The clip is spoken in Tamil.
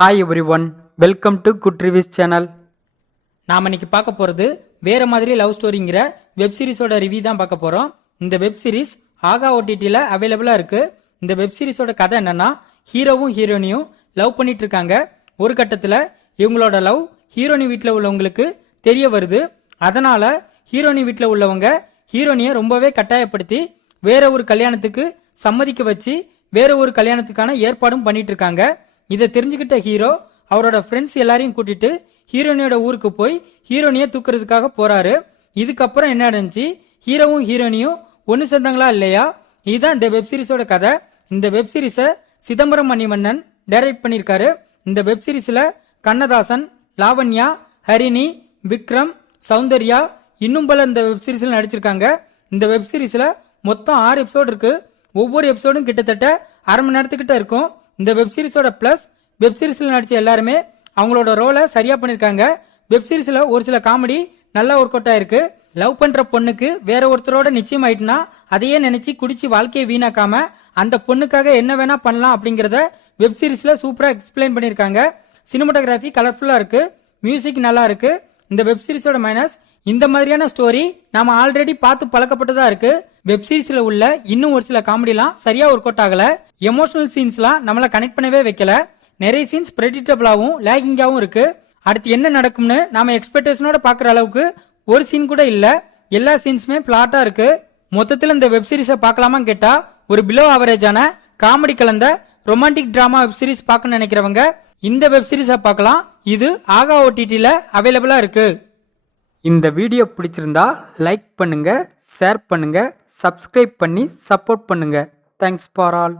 Hi every one, welcome to good reviews channel. நாம் இன்னைக்கு பார்க்க போகிறது வேற மாதிரி லவ் ஸ்டோரிங்கிற வெப் சீரிஸோட ரிவ்யூ தான் பார்க்க போகிறோம். இந்த வெப் சீரிஸ் ஆகா ஓடிடியில் அவைலபிளாக இருக்கு. இந்த வெப் சீரிஸோட கதை என்னன்னா, ஹீரோவும் ஹீரோனியும் லவ் பண்ணிட்டு இருக்காங்க. ஒரு கட்டத்தில் இவங்களோட லவ் ஹீரோனி வீட்டில் உள்ளவங்களுக்கு தெரிய வருது. அதனால ஹீரோனி வீட்டில் உள்ளவங்க ஹீரோனியை ரொம்பவே கட்டாயப்படுத்தி வேற ஒரு கல்யாணத்துக்கு சம்மதிக்க வச்சு வேற ஒரு கல்யாணத்துக்கான ஏற்பாடும் பண்ணிட்டு இருக்காங்க. இதை தெரிஞ்சுக்கிட்ட ஹீரோ அவரோட ஃப்ரெண்ட்ஸ் எல்லாரையும் கூட்டிட்டு ஹீரோனியோட ஊருக்கு போய் ஹீரோனியை தூக்குறதுக்காக போறாரு. இதுக்கப்புறம் என்ன நடந்துச்சு, ஹீரோவும் ஹீரோனியும் ஒன்னு சேர்ந்தாங்களா இல்லையா, இதுதான் இந்த வெப் சீரிஸோட கதை. இந்த வெப் சீரிஸை சிதம்பரம் மணிவண்ணன் டைரக்ட் பண்ணியிருக்காரு. இந்த வெப் சீரிஸ்ல கண்ணதாசன், லாவண்யா, ஹரிணி, விக்ரம், சௌந்தர்யா இன்னும் பல இந்த வெப் சீரிஸ்ல நடிச்சிருக்காங்க. இந்த வெப் சீரிஸ்ல மொத்தம் 6 எபிசோடு இருக்கு. ஒவ்வொரு எபிசோடும் கிட்டத்தட்ட அரை மணி நேரத்துக்கிட்ட இருக்கும். இந்த வெப் சீரிஸோட பிளஸ், வெப் சீரிஸ்ல நடிச்ச எல்லாருமே அவங்களோட ரோலை சரியா பண்ணிருக்காங்க. வெப் சீரிஸ்ல ஒரு சில காமெடி நல்லா ஒர்க் அவுட் ஆயிருக்கு. லவ் பண்ற பொண்ணுக்கு வேற ஒருத்தரோட நிச்சயம் ஆயிட்டுனா அதையே நினைச்சு குடிச்சு வாழ்க்கையை வீணாக்காம அந்த பொண்ணுக்காக என்ன வேணா பண்ணலாம் அப்படிங்கறத வெப் சீரிஸ்ல சூப்பரா எக்ஸ்பிளைன் பண்ணிருக்காங்க. சினிமாட்டோகிராஃபி கலர்ஃபுல்லா இருக்கு, மியூசிக் நல்லா இருக்கு. இந்த வெப் சீரிஸோட மைனஸ், இந்த மாதிரியான ஸ்டோரி நாம ஆல்ரெடி பார்த்து பழக்கப்பட்டதா இருக்கு. வெப் சீரிஸ்ல உள்ள இன்னும் ஒரு சில காமெடிலாம் சரியா ஒர்க் அவுட் ஆகல. எமோஷனல் சீன்ஸ்லாம் நம்மள கனெக்ட் பண்ணவே வைக்கல. நிறைய சீன்ஸ் பிரெடிக்டபிளாவும் லேகிங்காவும் இருக்கு. அடுத்து என்ன நடக்கும்னு நாம எக்ஸ்பெக்டேஷனோட பாக்குற அளவுக்கு ஒரு சீன் கூட இல்ல. எல்லா சீன்ஸுமே பிளாட்டா இருக்கு. மொத்தத்தில் இந்த வெப் சீரிஸை பார்க்கலாமான்னு கேட்டா, ஒரு பிலோ ஆவரேஜான காமெடி கலந்த ரொமான்டிக் டிராமா வெப் சீரிஸ் பார்க்கணும்னு நினைக்கிறவங்க இந்த வெப் சீரிஸை பார்க்கலாம். இது ஆகா ஓடிடில அவைலபிளா இருக்கு. இந்த வீடியோ பிடிச்சிருந்தா லைக் பண்ணுங்க, ஷேர் பண்ணுங்க, சப்ஸ்கிரைப் பண்ணி சப்போர்ட் பண்ணுங்க. Thanks for all.